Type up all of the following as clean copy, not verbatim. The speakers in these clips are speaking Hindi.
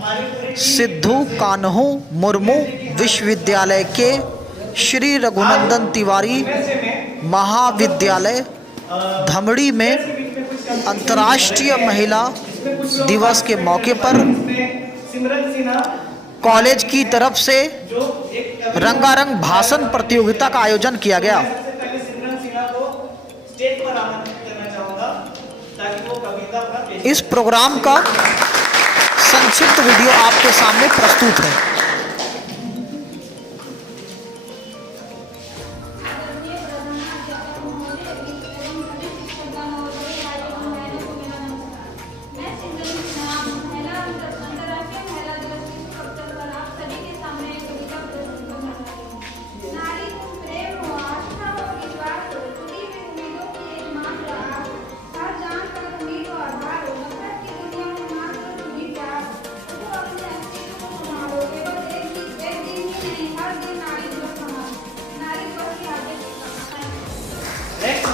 सिद्धू कान्हू मुर्मू विश्वविद्यालय के श्री रघुनंदन तिवारी महाविद्यालय धमड़ी में अंतर्राष्ट्रीय महिला दिवस के मौके पर कॉलेज की तरफ से रंगारंग भाषण प्रतियोगिता का आयोजन किया गया। इस प्रोग्राम का संक्षिप्त वीडियो आपके सामने प्रस्तुत है।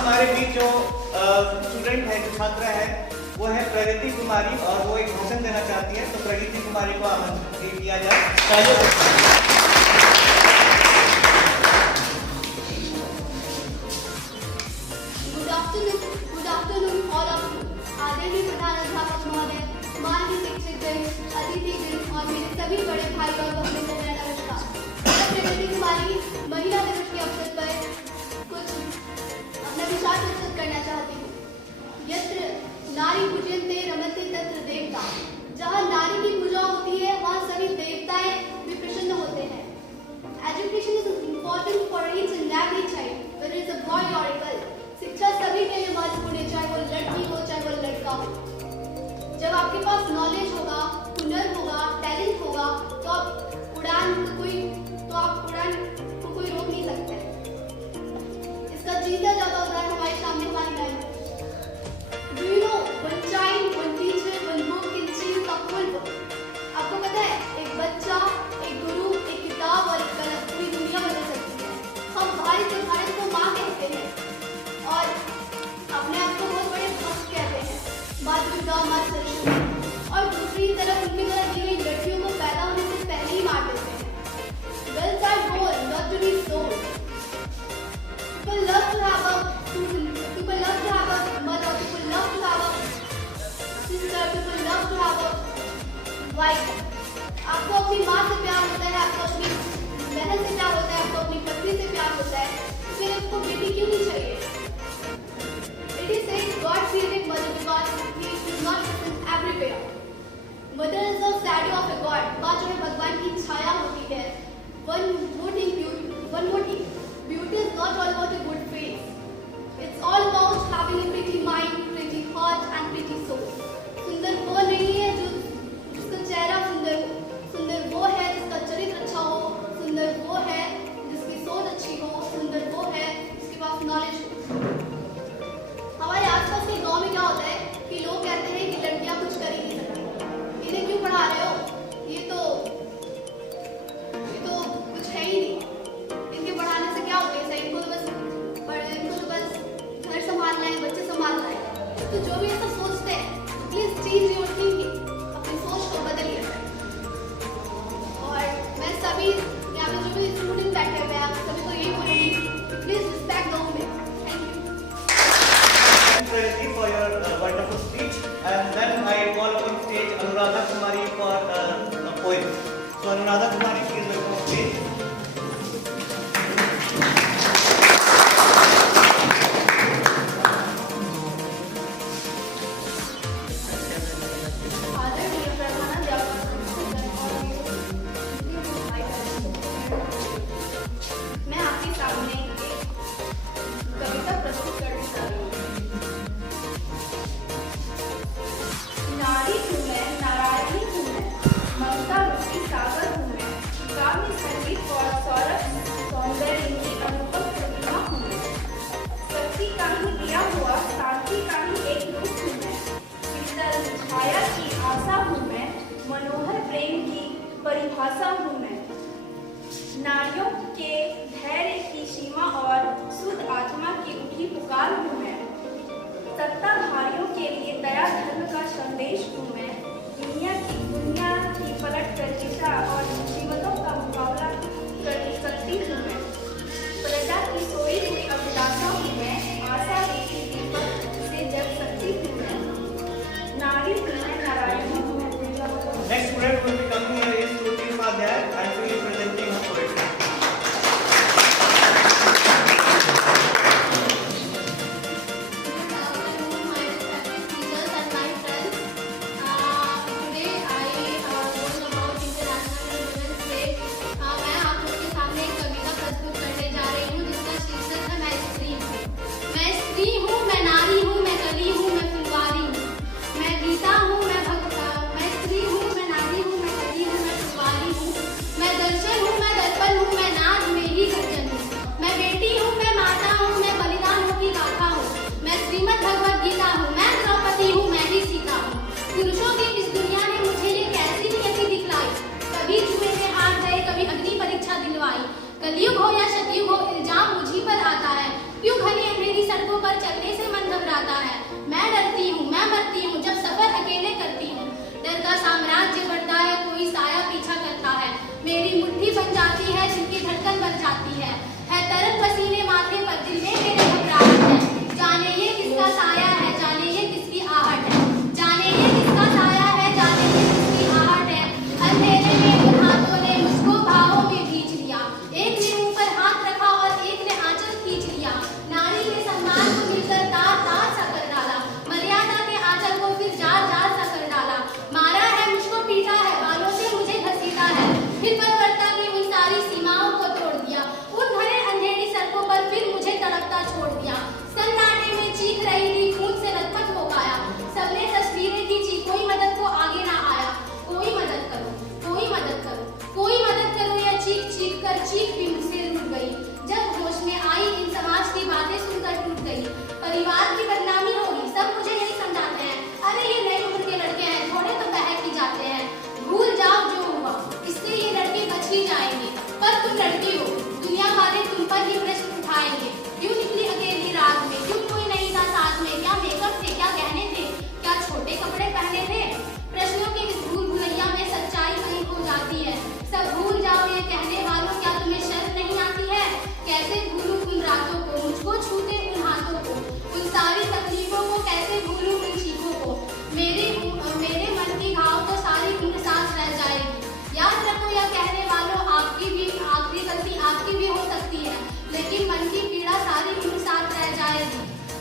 हमारे बीच जो स्टूडेंट है, जो छात्रा है, वो है प्रगति कुमारी और वो एक भाषण देना चाहती है। तो प्रगति कुमारी को आमंत्रित किया जाए। Good afternoon all of you. आदरणीय प्रधान अध्यापक महोदय, माननीय शिक्षकगण, अतिथिगण और मेरे सभी बड़े भाई और बहनों को मेरा नमस्कार। मैं प्रगति कुमारी महिला दिवस के अवसर पर कुछ अपना विचार प्रस्तुत करना चाहती हूँ। यत्र नारी पूज्यन्ते रमन्ते तत्र देवता। जहाँ नारी की पूजा होती है, वहाँ सभी देवताएं भी प्रसन्न होते हैं। Education is important for each and every child, whether it's a boy or a girl. शिक्षा सभी के लिए महत्वपूर्ण है, चाहे वो लड़की हो चाहे वो लड़का हो। जब आपके पास नॉलेज होगा, हुनर होगा, टैलेंट होगा, तो आप उड़ान को कोई रोक नहीं सकता है। इसका जीता जाता उदाहरण हमारे सामने हमारी life. Do you know one child, one teacher, one book can change the whole world? आपको पता है, एक बच्चा, एक गुरु, एक किताब और एक कलम पूरी दुनिया बदल सकती है। हम भारत को माँ कहते हैं और अपने आप को बहुत बड़े भक्त कहते हैं, माँ दुर्गा, माँ सरस्वती। और दूसरी तरफ उनकी तरह दी गई लड़कियों को पैदा होने से पहले ही मार देते हैं। Girls are born not to be sold. People love to have a mother. People love to have a sister. People love to have a wife. आपको अपनी माँ से प्यार होता है, आपको अपनी बहन से प्यार होता है, आपको अपनी पत्नी से प्यार होता है, फिर आपको बेटी क्यों नहीं चाहिए? It is said God created mother because He is not present everywhere. Mother is the shadow of a God. माँ जो है भगवान की छाया होती है। One more thing, beauty is not all about a good face. It's all about having a pretty mind, pretty heart and pretty soul. सुंदर वो नहीं है जिसका चेहरा सुंदर हो, सुंदर वो है जिसका चरित्र अच्छा हो, सुंदर वो है जिसकी सोच अच्छी हो, सुंदर वो है जिसके पास नॉलेज हो। हमारे आसपास के गांव में क्या होता है कि लोग कहते हैं कि लड़कियां कुछ कर ही नहीं सकती, इन्हें क्यों पढ़ा रहे हो, ये तो कुछ है ही नहीं, इनके पढ़ाने से क्या होता है, इनको तो बस घर संभालना है, बच्चे संभालना है। तो जो भी ऐसा सोचते हैं, प्लीज चेंज योर थिंकिंग, अपनी सोच को बदलिए। और मैं सभी यहाँ पे जो भी स्टूडेंट बैठे हुए हैं, सभी को यही बोलूँगी, please respect the women. Thank you for your wonderful speech. And then I call upon stage Anuradha Kumari for a poem. So Anuradha Kumari, please welcome on stage. मैं आपके सामने एक कविता प्रस्तुत करने जा रही हूँ। नारी हूँ मैं, नारायणी हूँ मैं, ममता रूपी सागर हूँ मैं, काव्य संगीत और सौरभ सौंदर्य की अनुपम प्रतिमा हूँ मैं। शक्ति का ही दिया हुआ शांति का ही एक रूप हूँ मैं। शीतल छाया की आशा हूँ मैं, मनोहर प्रेम की परिभाषा हूँ मैं। नारियों के धैर्य की सीमा और शुद्ध आत्मा की उठी पुकार हूँ मैं। सत्ताधारियों के लिए दया धर्म का संदेश हूँ मैं। दुनिया की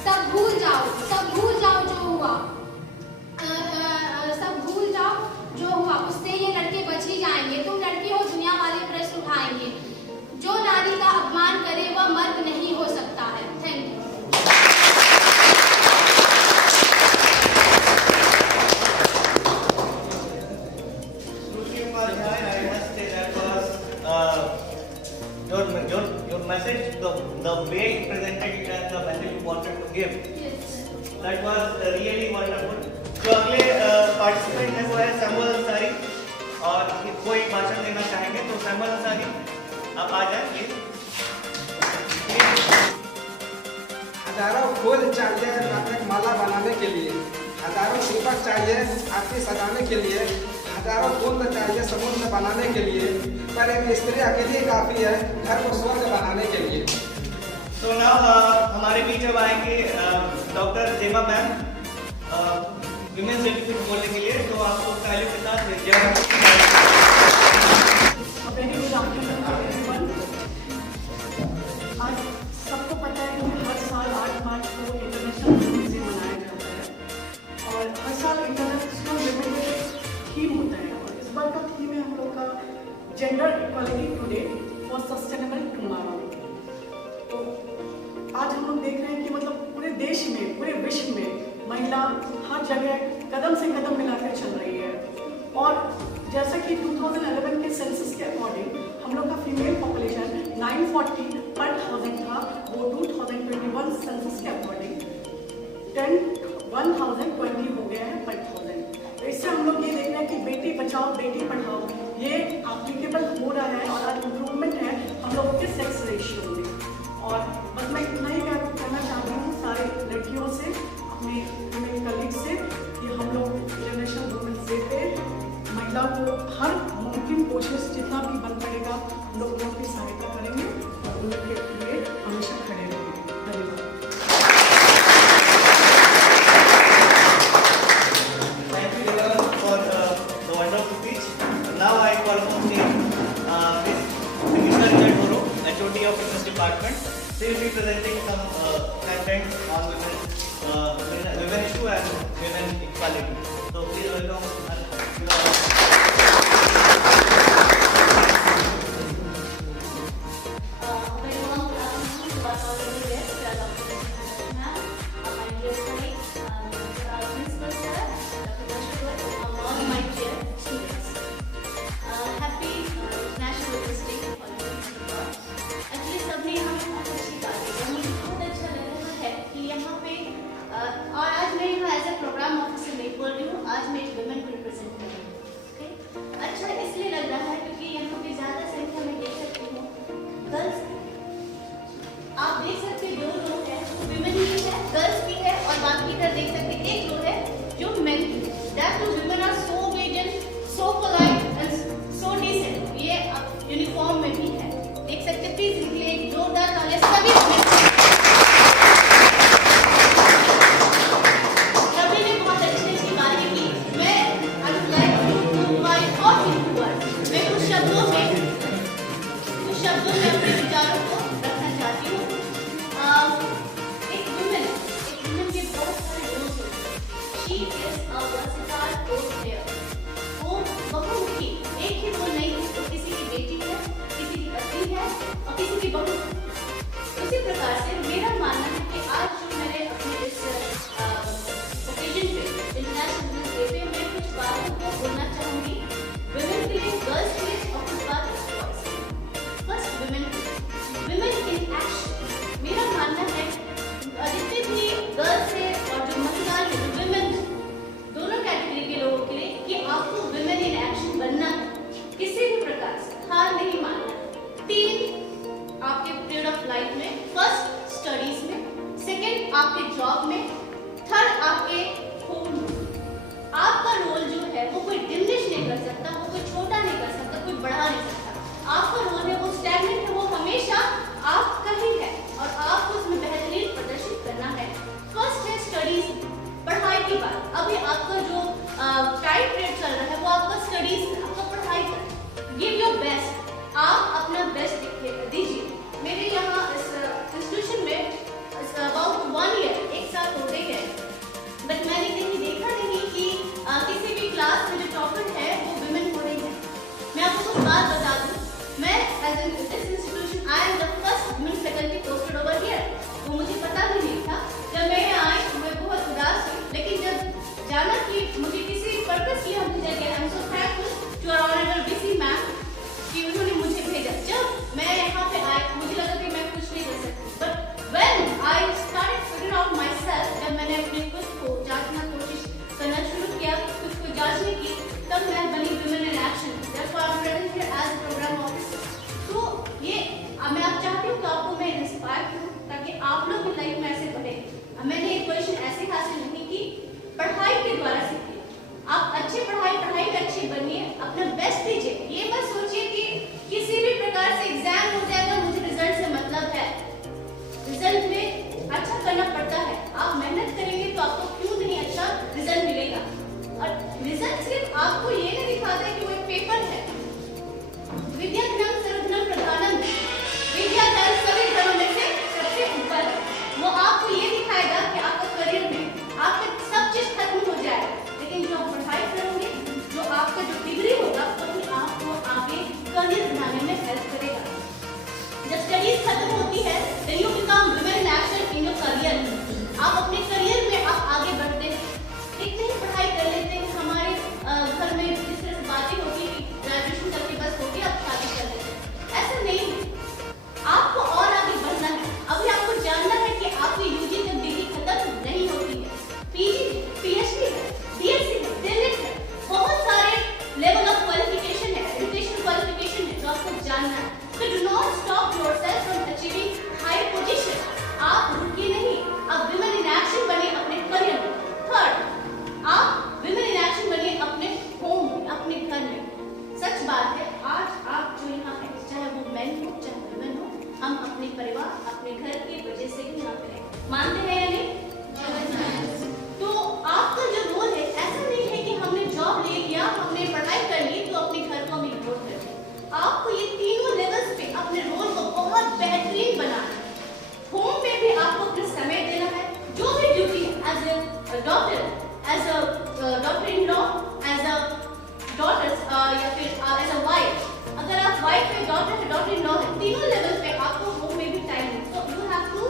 सब भूल जाओ जो हुआ, सब भूल जाओ जो हुआ, उससे ये लड़के बच ही जाएंगे। तुम लड़की हो, दुनिया वाले प्रश्न उठाएंगे। जो नारी का अपमान करे वह मर्द नहीं हो सकता है। Thank you. Your message, the way you presented it and the message you wanted to give, that was really wonderful. जो अगले पार्टिसिपेंट है वो है सैमुअल अंसारी, और कोई भाषण देना चाहेंगे तो सैमुअल अंसारी आप आ जाए प्लीज। हजारों फूल चाहिए नाटक माला बनाने के लिए, हजारों दीपक चाहिए आरती सजाने के लिए, हजारों फूल चाहिए समुद्र बनाने के लिए, पर एक स्त्री अकेली काफी है घर को स्वर्ग बनाने के लिए। तो नाउ हमारे बीच अब आएंगे डॉक्टर जेमा मैम विमेंस डे पे बोलने के लिए, तो आपको तालियों के साथ वेरी गुड आफ्टरनून एवरीवन। आज सबको पता है कि हर साल 8 मार्च को इंटरनेशनल वुमेन्स डे मनाया जाता है, और हर साल इंटरनेशनल वुमेन डे थीम होता है, और इस बार का थीम है हम लोग का gender equality today for sustainable tomorrow. तो आज हम लोग देख रहे हैं कि मतलब पूरे देश में, पूरे विश्व में महिला हर जगह कदम से कदम मिलाकर चल रही है। और जैसा कि 2011 के सेंसस के अकॉर्डिंग हम लोग का फीमेल पॉपुलेशन 940 पर 1000 था, वो 2021 सेंसस के अकॉर्डिंग 1020 हो गया है पर 1000। तो इससे हम लोग ये देख रहे हैं कि बेटी बचाओ बेटी पढ़ाओ ये एप्लीकेबल हो रहा है, और आज इम्प्रूवमेंट है हम लोगों के सेक्स रेशियो में। और बस मैं इतना ही कहना चाहती हूँ सारे लड़कियों से, अपने कलीग से, कि हम लोग इंटरनेशनल वुमेन्स डे पे महिला को हर मुमकिन कोशिश जितना भी बन पड़ेगा हम लोग उनकी सहायता करेंगे और उनके लिए हमेशा खड़े रहेंगे। धन्यवाद। Thank you everyone for the wonderful speech. Now I call upon Miss Sunita Dhoro, HOD of Business Department. She will be presenting some content on women issue and women equality. So please welcome. और आज मैं यहाँ एज ए प्रोग्राम ऑफिसर नहीं बोल रही हूँ, आज मैं एक वुमेन को रिप्रेजेंट कर रही हूँ। बात बता दूं, मैं as an this institution I am the first women faculty posted over here. वो मुझे पता भी नहीं था। जब मैं यहाँ आई तो मैं बहुत उदास हुई, लेकिन जब जाना कि मुझे किसी पर्पस के लिए हम भेजा गया, I am so thankful to our honourable VC ma'am कि उन्होंने मुझे भेजा। जब मैं यहाँ पे आई मुझे लगा कि मैं कुछ नहीं कर सकती, but when I started figuring out my self, जब मैंने अपने खुद को जांचना कोशिश करना शुरू किया, खुद को जांचने की, तब मैं बनी women in action. That's why I am present here as programme officer. तो ये मैं आप चाहती हूँ कि आपको मैं इंस्पायर करूँ ताकि आप लोग की लाइफ में ऐसे बढ़े। मैंने ये क्वेश्चन ऐसे हासिल नहीं की, पढ़ाई के द्वारा सीखी। आप अच्छी पढ़ाई में अच्छी बनिए, अपना बेस्ट दीजिए। ये मत सोचिए कि किसी भी प्रकार से एग्जाम हो जाएगा, मुझे रिजल्ट से मतलब है। रिजल्ट में अच्छा करना पड़ता है। आप मेहनत करेंगे तो आपको क्यों नहीं अच्छा रिजल्ट मिलेगा। और रिजल्ट सिर्फ आपको ये नहीं दिखाता है कि वो एक पेपर है। विद्या धनम सर्वधनम प्रधानम, विद्या धन सभी धनों में से सबसे ऊपर है। वो आपको ये दिखाएगा कि आपका करियर में आपका सब चीज खत्म हो जाए, लेकिन जो आप पढ़ाई करोगे, जो आपका जो डिग्री होगा, वही आपको आगे करियर बनाने में हेल्प करेगा। जब स्टडीज खत्म होती है, then you become women in action in your career। आप अपने करियर में आप आगे बढ़ते हैं। एक नहीं पढ़ाई कर लेते हैं, हमारे घर में जिस तरह से बातें होती है कि ग्रेजुएशन करके बस हो गया, अब शादी कर लेते हैं, ऐसा नहीं है। आपको और आगे बढ़ना है। अभी आपको जानना है कि आपकी यूजी तक डिग्री खत्म नहीं होती है। पीजी, पीएचडी है, डीएससी है, डीएलएड है, बहुत सारे लेवल ऑफ क्वालिफिकेशन है, एजुकेशन क्वालिफिकेशन है जो आपको जानना है। So do not stop yourself from achieving higher position। आप रुकिए नहीं, आप women in action बनिए अपने करियर में। थर्ड, आप women in action बनिए अपने होम में, अपने घर में। सच बात है, आज आप जो यहाँ हैं, चाहे वो मैन हो चाहे वुमेन हो, हम अपने परिवार, अपने घर की वजह से ही यहाँ पे हैं। मानते हैं या नहीं? तो आपका जो रोल है, ऐसा नहीं है कि हमने जॉब ले लिया, हमने पढ़ाई कर ली तो अपने घर को हम इग्नोर कर दें। आपको ये तीनों लेवल्स पे अपने रोल को बहुत बेहतरीन बनाना है। होम में भी आपको अपना समय देना है, जो भी ड्यूटी है, as a doctor, as a doctor in law, as a daughter या फिर एज अ वाइफ। अगर आप वाइफ है, डॉटर है, डॉक्टर इन लॉ है, तीनों लेवल पे आपको होम में भी टाइम है। So you have to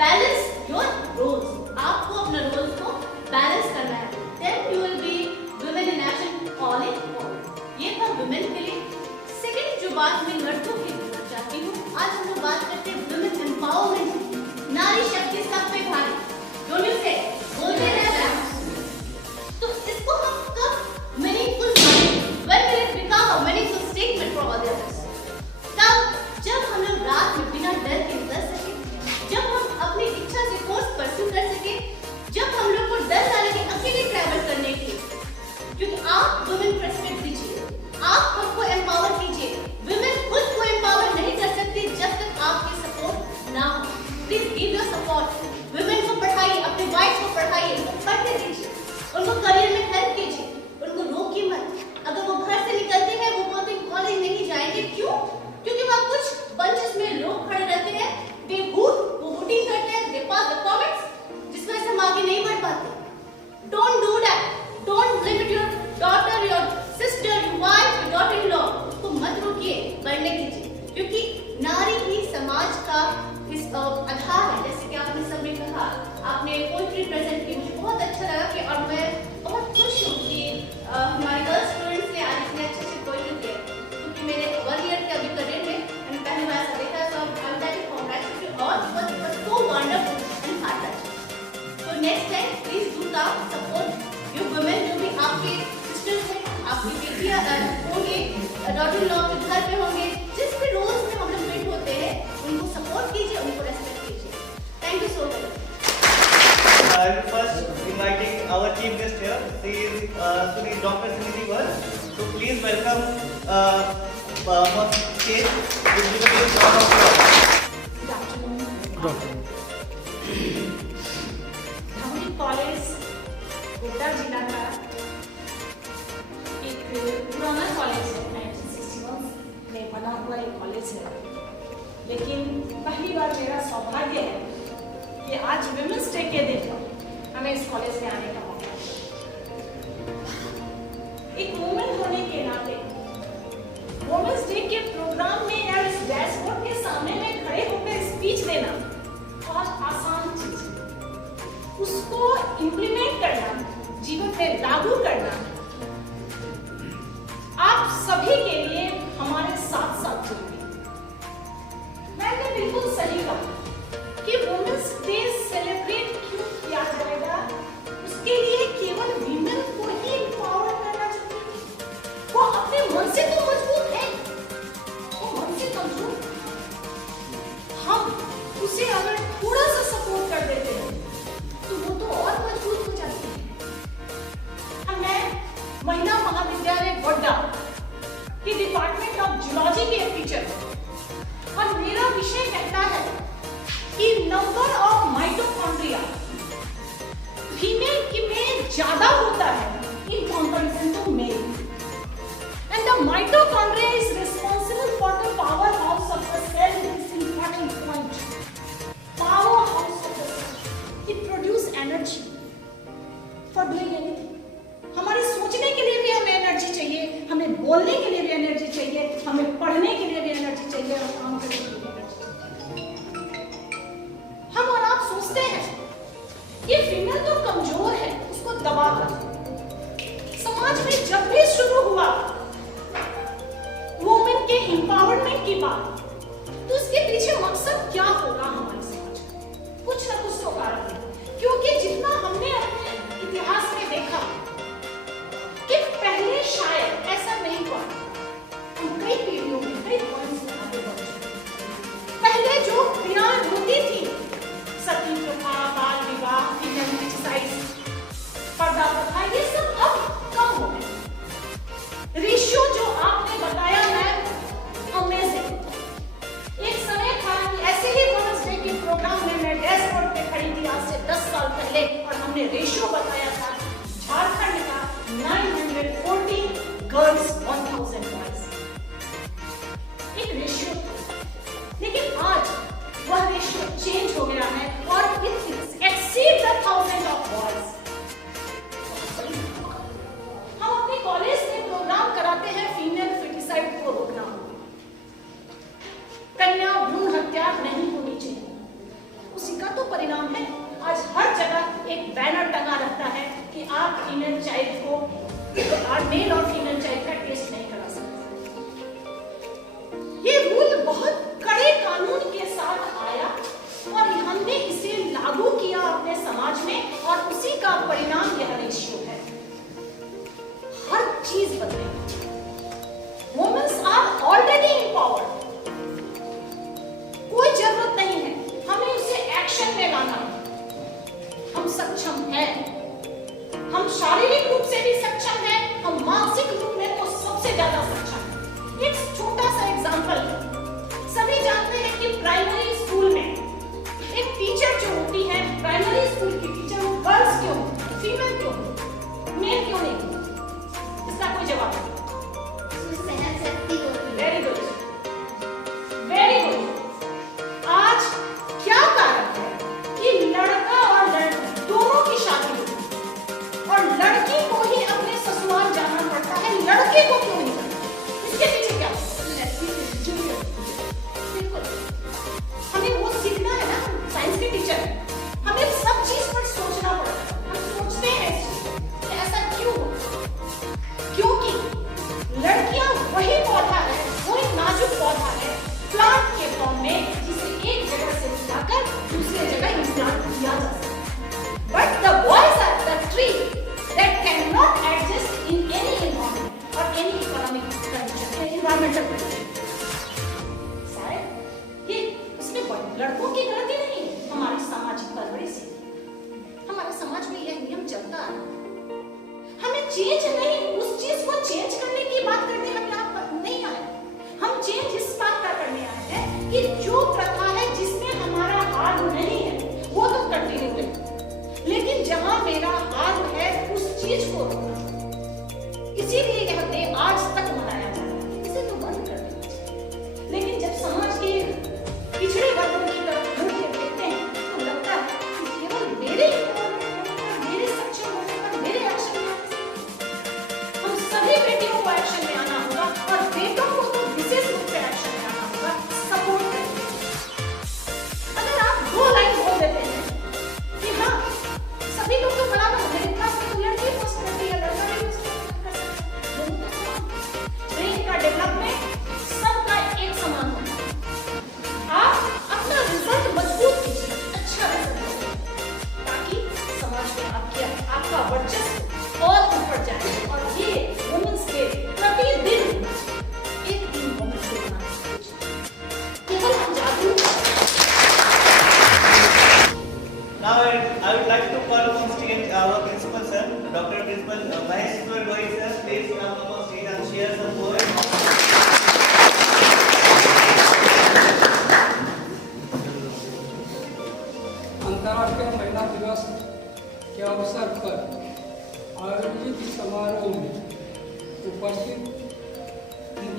balance your roles. आपको अपने रोल्स को बैलेंस करना है। Then you will be women in action all in all. ये था वुमेन के लिए। सेकंड जो बात मैं लड़कों के लिए चाहती हूँ, आज हम लोग बात करते हैं वुमेन एम्पावरमेंट। नारी शक्ति सब पे भारी, डोंट यू से? बोलते हैं ना। तो इसको हम कब मीनिंगफुल मानेंगे? When will it become a meaningful statement for others? तब जब हम लोग रात में बिना डर के निकल सके, जब हम अपनी इच्छा से कोर्स परस्यू कर सके, जब हम लोग को डर ना लगे अकेले ट्रैवल करने के लिए। क्योंकि आप वुमेन रेस्पेक्ट दीजिए, आप खुद को एम्पावर कीजिए। वुमेन खुद को एम्पावर नहीं कर सकती जब तक आपके सपोर्ट ना हो। Please give your support. Women को पढ़ाइए, अपने वाइफ को पढ़ाइए, उनको पढ़ने दीजिए, उनको करियर में हेल्प कीजिए, उनको रोकिए मत। अगर वो घर से निकलते हैं, वो बोलते हैं कॉलेज नहीं जाएंगे, क्यों? क्योंकि वहाँ कुछ बंचेस में लोग खड़े रहते हैं, बेहूद, वो वोटिंग करते हैं, दे पास द कमेंट्स, जिस वजह से हम आगे नहीं बढ़ पाते। Don't do that. Don't limit your daughter, your sister, your wife, your daughter in law. उसको मत रोकिए, बढ़ने कीजिए, क्योंकि नारी ही समाज का इस आधार है। जैसे कि आपने सबने कहा, आपने पोएट्री प्रेजेंट की, मुझे बहुत अच्छा लगा कि, और मैं बहुत खुश हूँ कि हमारे गर्ल्स स्टूडेंट्स ने आज इतने अच्छे से पोएट्री किया, क्योंकि मेरे 1 ईयर के अभी करियर में मैंने पहली बार ऐसा देखा। So I am that congratulate you all, because it was so wonderful and heart touching. So next time please do come support your women, जो भी आपके सिस्टर्स हैं, आपकी बेटियां होंगे, डॉटर इन लॉ के घर पे होंगे, जिस भी रोल्स में हम लोग फिट होते हैं, उनको सपोर्ट कीजिए, उनको रेस्पेक्ट कीजिए। Thank you so much. I'm first inviting our chief guest here. She is Dr. Suniti Vaz. So please welcome on stage. Give a big round of applause. Dhamni college Godda जिला का एक पुराना कॉलेज है, 1961 में बना हुआ एक कॉलेज है। लेकिन पहली बार मेरा सौभाग्य है कि आज विमेंस डे के दिन हमें इस कॉलेज में आने का मौका मिला। एक वुमेन होने के नाते वुमेन्स इम्प्लीमेंट करना, जीवन में लागू करना आप सभी के लिए हमारे साथ साथ जरूरी है। मैंने बिल्कुल सही कहा कि वुमेन्स डे सेलिब्रेट क्यों किया जाएगा, उसके लिए केवल वीमेन को ही एम्पावर करना चाहिए। वो अपने मन से तो मजबूत है, वो मन से कमजोर, हम उसे अगर थोड़ा सा सपोर्ट कर देते हैं तो वो तो और मजबूत हो जाती है। मैं महिला महाविद्यालय गोड्डा की डिपार्टमेंट ऑफ जूलॉजी की एक टीचर हूं और मेरा विषय कहता है कि नंबर ऑफ माइटोकॉन्ड्रिया फीमेल की में ज्यादा होता है in comparison to male, and the mitochondria is responsible for the power house of the cell. This important point, power house of the cell, it produce energy for doing anything. हमारे सोचने के लिए भी हमें एनर्जी चाहिए, हमें बोलने के लिए भी एनर्जी चाहिए, हमें पढ़ने के लिए भी एनर्जी चाहिए और काम करने के लिए भी एनर्जी चाहिए। हम और आप सोचते हैं ये फीमेल तो कमजोर है, उसको दबा कर। समाज में जब भी शुरू हुआ वुमेन के एम्पावरमेंट की बात, तो उसके पीछे मकसद क्या होगा हमारे समाज का? कुछ ना कुछ तो कारण है, क्योंकि जितना हमने अपने इतिहास में देखा कि पहले शायद ऐसा नहीं हुआ। हम कई पीढ़ियों में कई पॉइंट्स में आगे बढ़ चुके। पहले जो क्रियाएं होती थी, सती प्रथा, बाल विवाह, फीमेल एक्सरसाइज, पर्दा प्रथा, ये सब अब कम हो गए। रेशियो जो आपने बताया मैम, अमेजिंग। एक समय था कि ऐसे ही वुमेन्स डे के प्रोग्राम में मैं डैशबोर्ड पे खड़ी थी आज से 10 साल पहले, और हमने रेशियो बताया था झारखंड का 940 गर्ल्स 1000 बॉयज, एक रेशियो। लेकिन आज वह रेशियो चेंज हो गया है और it exceed the 1000 of boys. हम अपने कॉलेज में प्रोग्राम कराते हैं फीमेल फेटिसाइड को रोकना, कन्या भ्रूण हत्या नहीं होनी चाहिए। उसी का तो परिणाम है आज हर जगह एक बैनर टंगा रहता है कि आप फीमेल चाइल्ड को, मेल और फीमेल चाइल्ड का टेस्ट नहीं करा सकते। ये रूल बहुत कड़े कानून के साथ आया और हमने इसे लागू किया अपने समाज में, और उसी का परिणाम यह रेशियो है। हर चीज बदलेगी। वुमेन्स आर ऑलरेडी एम्पावर्ड, कोई जरूरत नहीं है हमें उसे एक्शन में लाना। हम सक्षम हैं, हम शारीरिक रूप से भी सक्षम हैं, हम मानसिक रूप में तो सबसे ज्यादा सक्षम हैं। एक छोटा सा एग्जांपल, सभी जानते हैं कि प्राइमरी स्कूल में एक टीचर जो होती है, प्राइमरी स्कूल की टीचर, वो गर्ल्स क्यों, फीमेल क्यों, मेल क्यों नहीं? इसका कोई जवाब नहीं। Very good, very good. आज क्या कारण है कि लड़का और लड़की दोनों की शादी होती और लड़की को ही अपने ससुराल जाना पड़ता है, लड़के को क्यों नहीं जाना? इसके पीछे क्या? बिल्कुल, हमें वो सीखना है ना, साइंस के टीचर है, हमें सब चीज पर सोचना पड़ता है। हम सोचते हैं कि ऐसा क्यों होता? क्योंकि लड़कियां वही पौधा है, वही नाजुक पौधा है प्लांट के फॉर्म में, जिसे एक जगह से उठाकर दूसरे जगह इम्प्लांट किया जा सकता है। But the boys are the tree that can not adjust in any environment और any economic condition, environmental condition. शायद ये उसमें लड़कों की गलती नहीं, हमारी सामाजिक परवरिश से हमारे समाज में यह नियम चलता है। हमें चेंज नहीं, उस चीज को चेंज करने की बात करने हम यहाँ पर नहीं आए। हम चेंज इस बात का करने आए हैं कि जो प्रथा है जिसमें हमारा हाथ नहीं है वो तो कंटिन्यू रहे, लेकिन जहां मेरा हाथ है उस चीज को रोकना। इसीलिए यह डे आज तक मनाया जाता है, इसे तो बंद कर दे।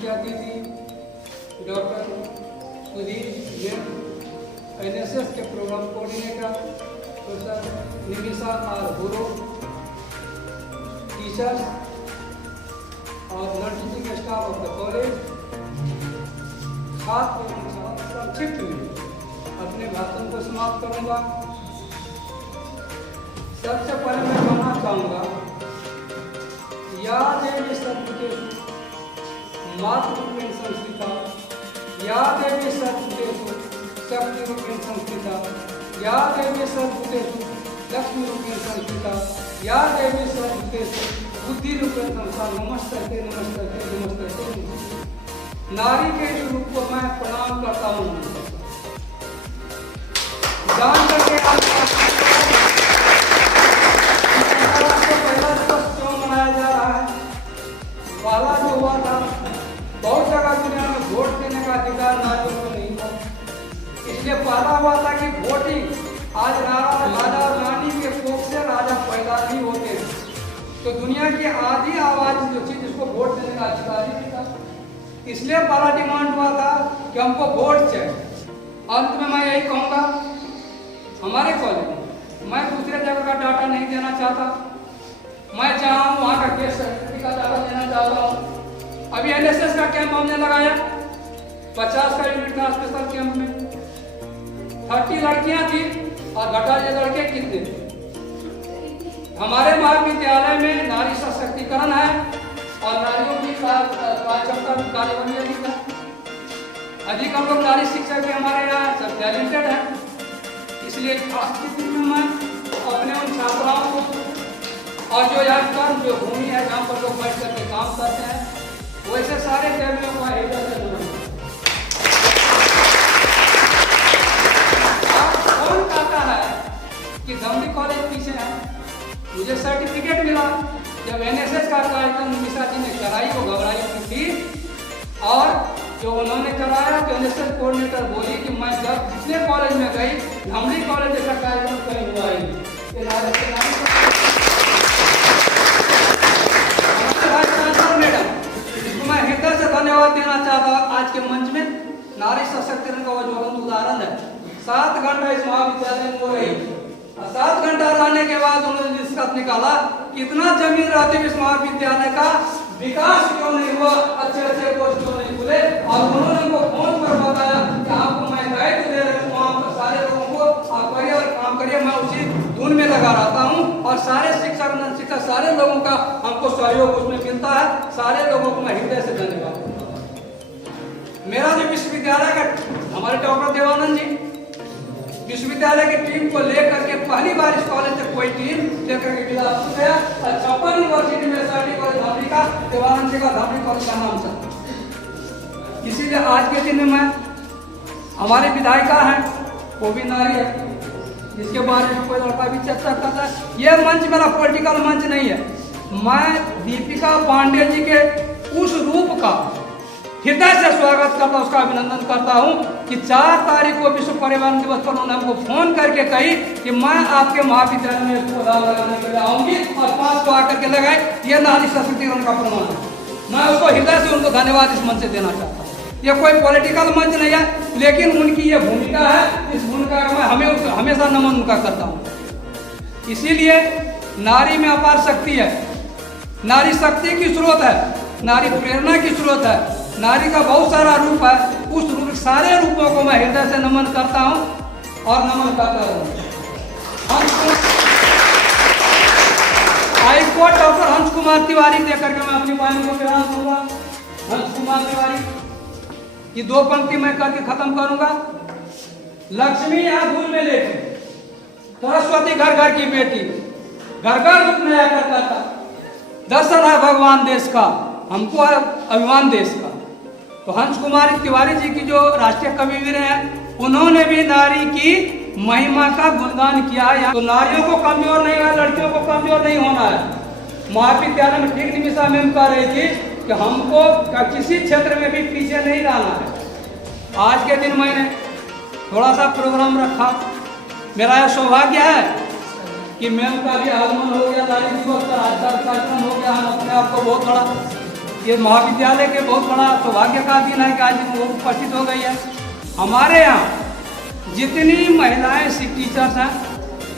प्रतिज्ञा की थी डॉक्टर सुधीर जैन, NSS के programme coordinator professor Nimisha R Guru, teachers और non teaching staff of the college, छात्र एवं छात्र, संक्षिप्त में अपने भाषण को समाप्त करूंगा। सबसे पहले मैं कहना चाहूँगा, या देवी सर्वभूतेषु मातृरूपेण संस्थिता, या देवी सर्वभूतेषु शक्तिरूपेण संस्थिता, या देवी सर्वभूतेषु लक्ष्मीरूपेण संस्थिता, या देवी सर्वभूतेषु बुद्धिरूपेण संस्थिता। नमस्ते नमस्ते नमस्ते। नारी के इस रूप को मैं प्रणाम करता हूँ। जान करके पहला दिवस क्यों मनाया जा रहा है? पहला जो हुआ था, बहुत जगह दुनिया में वोट देने का अधिकार नारियों को नहीं था, इसलिए पहला हुआ था कि वोटिंग। आज राजा और रानी के कोख से राजा पैदा नहीं होते हैं, तो दुनिया की आधी आवाज जो थी जिसको वोट देने का अधिकार ही नहीं था, इसलिए पहला डिमांड हुआ था कि हमको वोट चाहिए। अंत में मैं यही कहूँगा, हमारे कॉलेज में मैं दूसरे जगह का डाटा नहीं देना चाहता, मैं जहाँ हूँ वहाँ का केस सर्टिफिकेट का डाटा देना चाहता हूँ। अभी NSS का कैंप हमने लगाया, 50 का यूनिट था स्पेशल कैंप में, 30 लड़कियाँ थी और घटा ये लड़के कितने थे? हमारे महाविद्यालय में नारी सशक्तिकरण है और नारियों की कार्यक्षमता कार्यबल अधिक है, अधिक हम लोग नारी शिक्षक भी हमारे यहाँ सब टैलेंटेड है। इसलिए खास स्थिति में मैं अपने उन छात्राओं को और जो यहाँ कर्म जो भूमि है जहाँ पर लोग बैठ करके काम करते हैं, वैसे सारे कर्मियों को हृदय से नमन। कौन कहता है कि धमनी कॉलेज पीछे है? मुझे सर्टिफिकेट मिला जब NSS का कार्यक्रम निमिषा जी ने कराई, वो घबराई हुई थी, और जो उन्होंने कराया तो NSS कोऑर्डिनेटर बोली कि मैं जब पिछले कॉलेज में गई, धमनी कॉलेज जैसा कार्यक्रम कहीं हुआ ही नहीं। मैडम, इसको मैं हृदय से धन्यवाद देना चाहता हूँ। आज के मंच में नारी सशक्तिकरण का ज्वलंत उदाहरण है। 7 घंटा इस महाविद्यालय में हो रही, 7 घंटा रहने के बाद उन्होंने निष्कर्ष निकाला कितना जमीन रहते इस महाविद्यालय का विकास क्यों नहीं हुआ, अच्छे अच्छे पोस्ट क्यों नहीं खुले, और उन्होंने हमको फोन पर बताया कि आपको मैं दायित्व दे रहा हूँ, वहाँ पर सारे लोगों को आप करिए और काम करिए। मैं उसी धुन में लगा रहता हूँ और सारे शिक्षक शिक्षक सारे लोगों का हमको सहयोग उसमें मिलता है। सारे लोगों को मैं हृदय से धन्यवाद देता हूँ। मेरा जो विश्वविद्यालय का हमारे डॉक्टर देवानंद जी विश्वविद्यालय की टीम को लेकर के पहली बार इस कॉलेज से कोई टीम लेकर के विदा हो गया, 56 यूनिवर्सिटी में साड़ी कॉलेज धमनी का देवानंद जी का धमनी कॉलेज का नाम था। इसीलिए आज के दिन में मैं हमारे विधायिका हैं वो भी नारी है, जिसके बारे में कोई लड़का भी चर्चा करता है। यह मंच मेरा पॉलिटिकल मंच नहीं है, मैं दीपिका पांडे जी के उस रूप का हृदय से स्वागत करता हूँ, उसका अभिनंदन करता हूँ कि 4 तारीख को विश्व पर्यावरण दिवस पर उन्होंने हमको फोन करके कही कि मैं आपके महाविद्यालय में पौधा लगाने के लिए आऊंगी और 5 को आकर के लगाए। यह नारी सशक्तिकरण का प्रमाण है। मैं उसको हृदय से उनको धन्यवाद इस मंच से देना चाहता हूँ। यह कोई पॉलिटिकल मंच नहीं है, लेकिन उनकी ये भूमिका है, इस भूमिका का मैं हमेशा नमन उनका करता हूँ। इसीलिए नारी में अपार शक्ति है, नारी शक्ति की स्रोत है, नारी प्रेरणा की स्रोत है, नारी का बहुत सारा रूप है। उस रूप सारे रूपों को मैं हृदय से नमन करता हूँ और नमन करता रहूँ। हाईकोर्ट डॉक्टर हंस कुमार तिवारी देकर के मैं अपनी वाणी को विराम दूंगा। हंस कुमार तिवारी की 2 पंक्ति मैं करके खत्म करूंगा। लक्ष्मी यहाँ धूल में लेटी, सरस्वती घर घर की बेटी, घर घर रूप नया कर करता, दर्शन है भगवान देश का, हमको है अभिमान देश का। तो हंस कुमार तिवारी जी की जो राष्ट्रीय कविवीर हैं, उन्होंने भी नारी की महिमा का गुणगान किया है। तो नारियों को कमजोर नहीं है, लड़कियों को कमजोर नहीं होना है। महाविद्यालय में ठीक निमिषा मैम कह रही थी कि हमको किसी क्षेत्र में भी पीछे नहीं रहना है। आज के दिन मैंने थोड़ा सा प्रोग्राम रखा, मेरा यह सौभाग्य है कि मैम का भी आगमन हो गया, नारी दिवस का आज कार्यक्रम हो गया। हम अपने आप को बहुत बड़ा ये महाविद्यालय के बहुत बड़ा सौभाग्य का दिन है कि आज वो उपस्थित हो गई है। हमारे यहाँ जितनी महिलाएं टीचर्स हैं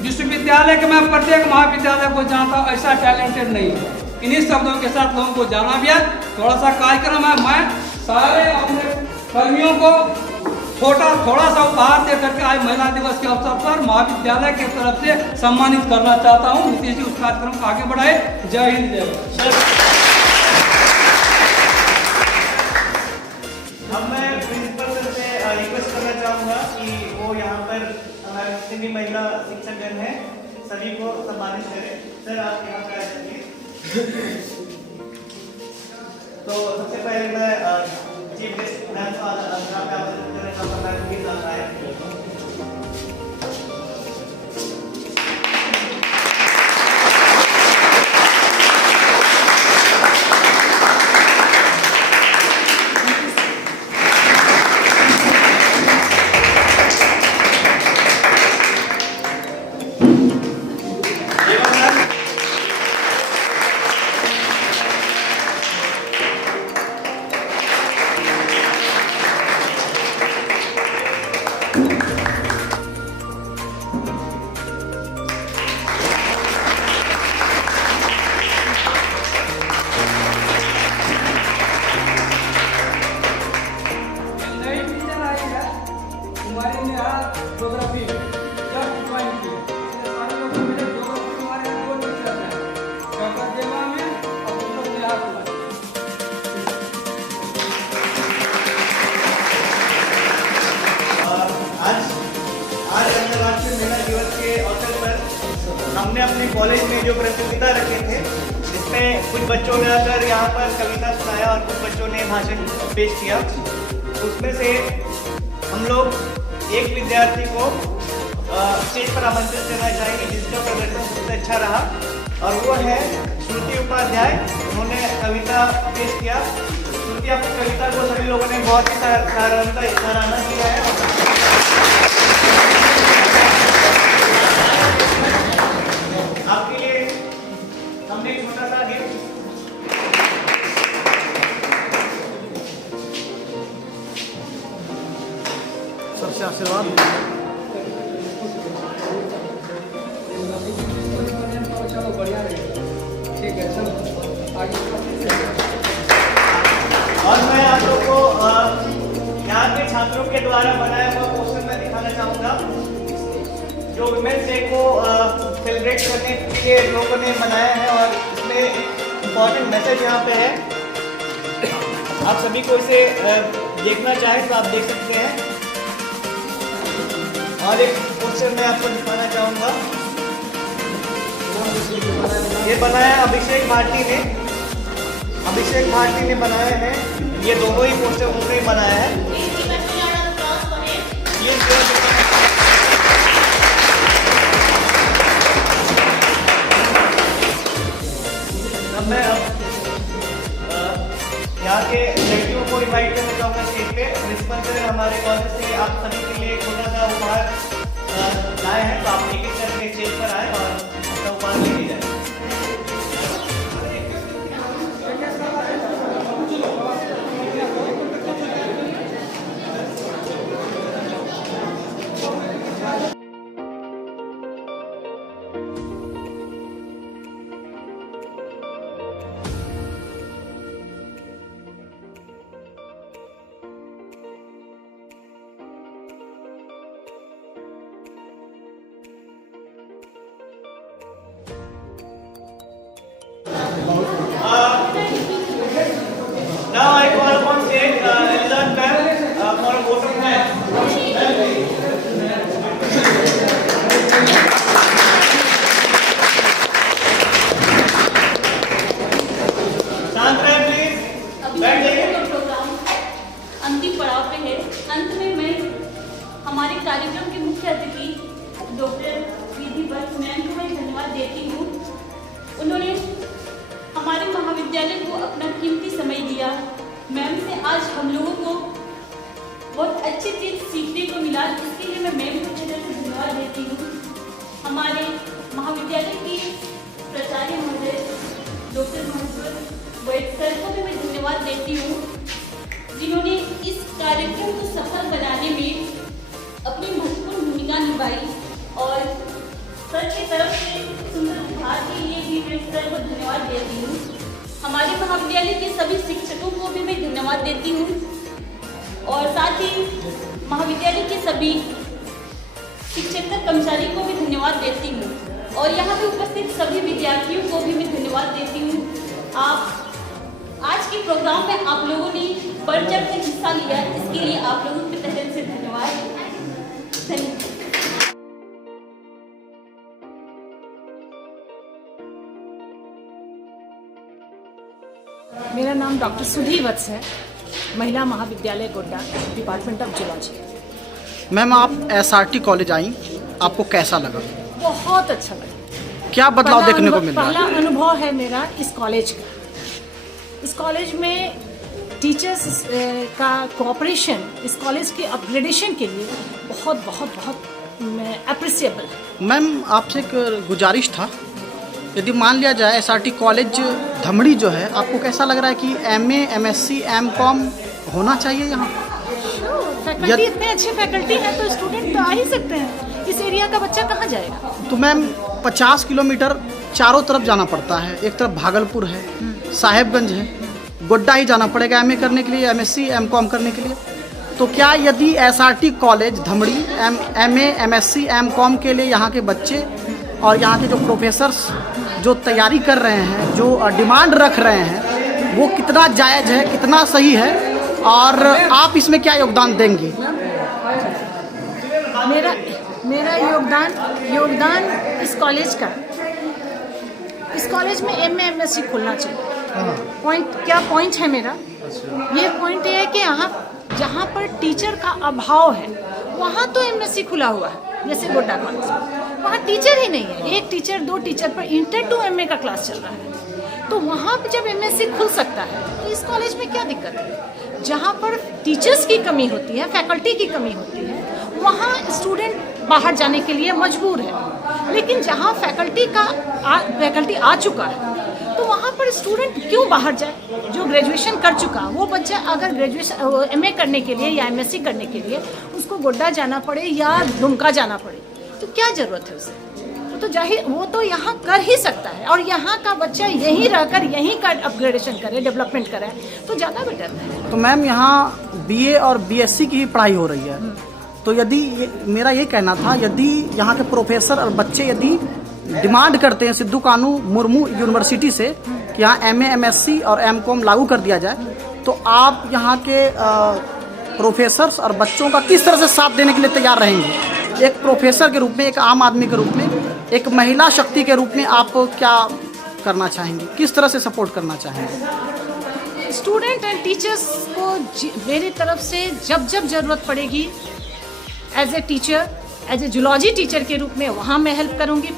विश्वविद्यालय के, मैं प्रत्येक महाविद्यालय को जानता हूँ, ऐसा टैलेंटेड नहीं है। इन्हीं शब्दों के साथ लोगों को जाना भी है। थोड़ा सा कार्यक्रम है, मैं सारे अपने कर्मियों को थोड़ा सा उपहार दे करके आज महिला दिवस के अवसर पर महाविद्यालय की तरफ से सम्मानित करना चाहता हूँ। नीतीश जी उस कार्यक्रम को आगे बढ़ाए। जय हिंद जय भारत। अब मैं प्रिंसिपल सर से रिक्वेस्ट करना चाहूँगा कि वो यहाँ पर हमारे जितने भी महिला शिक्षकगण हैं सभी को सम्मानित करें। सर आप यहाँ पर आ जाइए। तो सबसे पहले मैं चीफ गेस्ट मैम का आमंत्रित करना चाहूँगा। मैम के साथ आए। हमने अपने कॉलेज में जो प्रतियोगिता रखे थे जिसमें कुछ बच्चों ने आकर यहाँ पर कविता सुनाया और कुछ बच्चों ने भाषण पेश किया। उसमें से हम लोग एक विद्यार्थी को स्टेज पर आमंत्रित करना चाहेंगे जिसका प्रदर्शन सबसे अच्छा रहा, और वो है श्रुति उपाध्याय। उन्होंने कविता पेश किया। श्रुति अपनी कविता को सभी लोगों ने बहुत ही सराहना किया है। आपके लिए हमने एक छोटा सा गिफ्ट सबसे आशीर्वाद। चलो बढ़िया रहेगा, ठीक है चलो आगे। और मैं आप लोग को यहाँ के छात्रों के द्वारा बनाया हुआ पोस्टर मैं दिखाना चाहूँगा जो विमेंस डे को सेलिब्रेट करने के लिए लोगों ने बनाया है, और इसमें इम्पॉर्टेंट मैसेज यहाँ पे है। आप सभी को इसे देखना चाहें तो आप देख सकते हैं। और एक पोस्टर मैं आपको दिखाना चाहूँगा, ये बनाया अभिषेक भारती ने। अभिषेक भारती ने बनाया है। ये दोनों ही पोस्टर उन्होंने बनाया है। ये मैं यहाँ के लड़कियों को इनवाइट करना चाहूँगा स्टेज पे। प्रिंसिपल सर हमारे कॉलेज से आप सभी के लिए छोटा सा उपहार लाए हैं, तो आप एक एक करके स्टेज पर आए और अपना उपहार लेके जाए। Now I call upon stage Elizabeth ma'am for a vote of thanks. शांत रहे प्लीज, बैठ जाइए। प्रोग्राम अंतिम पड़ाव पे है। अंत में मैं हमारे कार्यक्रम के मुख्य अतिथि डॉक्टर विधि भट्ट मैम को मैं धन्यवाद देती हूँ। उन्होंने हमारे महाविद्यालय को अपना कीमती समय दिया। मैम से आज हम लोगों को बहुत अच्छी चीज़ सीखने को मिला, इसके लिए मैं मैम को अच्छी तरह से धन्यवाद देती हूँ। हमारे महाविद्यालय की प्राचार्य महोदय डॉक्टर महंत वैद सर को भी मैं धन्यवाद देती हूँ, जिन्होंने इस कार्यक्रम को सफल बनाने में अपनी महत्वपूर्ण भूमिका निभाई। और सर की तरफ से सुंदर उपहार के लिए भी मैं सर को धन्यवाद देती हूँ। हमारे महाविद्यालय के सभी शिक्षकों को भी मैं धन्यवाद देती हूँ और साथ ही महाविद्यालय के सभी शिक्षक कर्मचारी को भी धन्यवाद देती हूँ और यहाँ पे उपस्थित सभी विद्यार्थियों को भी मैं धन्यवाद देती हूँ। आप आज के प्रोग्राम में आप लोगों ने बढ़ चढ़ कर हिस्सा लिया, इसके लिए आप लोगों को तहे दिल से धन्यवाद। मेरा नाम डॉक्टर सुधी वत्स है, महिला महाविद्यालय Godda, department of zoology. Ma'am, आप SRT कॉलेज आई, आपको कैसा लगा? बहुत अच्छा लगा। क्या बदलाव देखने को मिल रहा है? पहला अनुभव है मेरा इस कॉलेज का। इस कॉलेज में टीचर्स का कोऑपरेशन इस कॉलेज के अपग्रेडेशन के लिए बहुत बहुत बहुत अप्रिसिएबल है। मैम, आपसे एक गुजारिश था, यदि मान लिया जाए SRT कॉलेज धमड़ी जो है, आपको कैसा लग रहा है कि MA, MSc, M.Com होना चाहिए यहाँ? फैकल्टी इतने अच्छे फैकल्टी हैं तो स्टूडेंट तो आ ही सकते हैं। इस एरिया का बच्चा कहाँ जाएगा? तो मैम 50 किलोमीटर चारों तरफ जाना पड़ता है। एक तरफ भागलपुर है, साहेबगंज है, गोड्डा ही जाना पड़ेगा MA करने के लिए, MSc, M.Com करने के लिए। तो क्या यदि SRT college Dhamtari MA, MSc, M.Com के लिए यहाँ के बच्चे और यहाँ के जो प्रोफेसर्स जो तैयारी कर रहे हैं, जो डिमांड रख रहे हैं, वो कितना जायज़ है, कितना सही है, और आप इसमें क्या योगदान देंगे? मेरा योगदान इस कॉलेज का, इस कॉलेज में MA, MSc खुलना चाहिए। पॉइंट है मेरा, ये पॉइंट ये है कि यहाँ जहाँ पर टीचर का अभाव है वहाँ तो MSc खुला हुआ है, जैसे गोड्डा कॉलेज में वहाँ टीचर ही नहीं है, एक टीचर 2 टीचर पर इंटर टू MA का क्लास चल रहा है। तो वहाँ पर जब MSc खुल सकता है तो इस कॉलेज में क्या दिक्कत है? जहाँ पर टीचर्स की कमी होती है, फैकल्टी की कमी होती है, वहाँ स्टूडेंट बाहर जाने के लिए मजबूर है। लेकिन जहाँ फैकल्टी आ चुका है तो वहाँ पर स्टूडेंट क्यों बाहर जाए? जो ग्रेजुएशन कर चुका वो बच्चा अगर ग्रेजुएशन MA करने के लिए या MSc करने के लिए उसको गोड्डा जाना पड़े या दुमका जाना पड़े तो क्या ज़रूरत है उसे? वो तो यहाँ कर ही सकता है और यहाँ का बच्चा यहीं रहकर यहीं का अपग्रेडेशन करे, डेवलपमेंट करे तो ज़्यादा बेटर है। तो मैम, यहाँ BA और BSc की ही पढ़ाई हो रही है, तो यदि मेरा ये कहना था, यदि यहाँ के प्रोफेसर और बच्चे यदि डिमांड करते हैं सिद्धू कानू मुर्मू यूनिवर्सिटी से कि यहाँ MA, MSc और M.Com लागू कर दिया जाए, तो आप यहाँ के प्रोफेसर्स और बच्चों का किस तरह से साथ देने के लिए तैयार रहेंगे? एक प्रोफेसर के रूप में, एक आम आदमी के रूप में, एक महिला शक्ति के रूप में आप क्या करना चाहेंगे? किस तरह से सपोर्ट करना चाहेंगे? स्टूडेंट एंड टीचर्स को मेरी तरफ से जब जब ज़रूरत पड़ेगी as a teacher, as a zoology teacher के रूप में वहाँ मैं हेल्प करूँगी।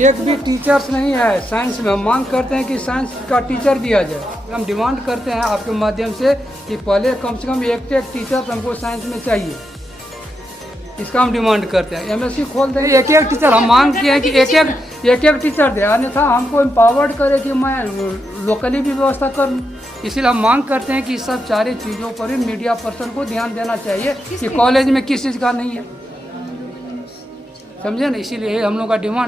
एक भी टीचर्स नहीं है साइंस में। हम मांग करते हैं कि साइंस का टीचर दिया जाए। हम डिमांड करते हैं आपके माध्यम से कि पहले कम से कम एक टीचर हमको साइंस में चाहिए, इसका हम डिमांड करते हैं। MSc खोल दें, एक टीचर हम मांग किए हैं कि एक टीचर दे, अन्यथा हमको एम्पावर्ड करे कि मैं लोकली भी व्यवस्था कर लूँ। इसीलिए हम मांग करते हैं कि इस सब सारी चीज़ों पर भी मीडिया पर्सन को ध्यान देना चाहिए कि कॉलेज में किस चीज़ का नहीं है, समझे ना। इसीलिए हम लोग का डिमांड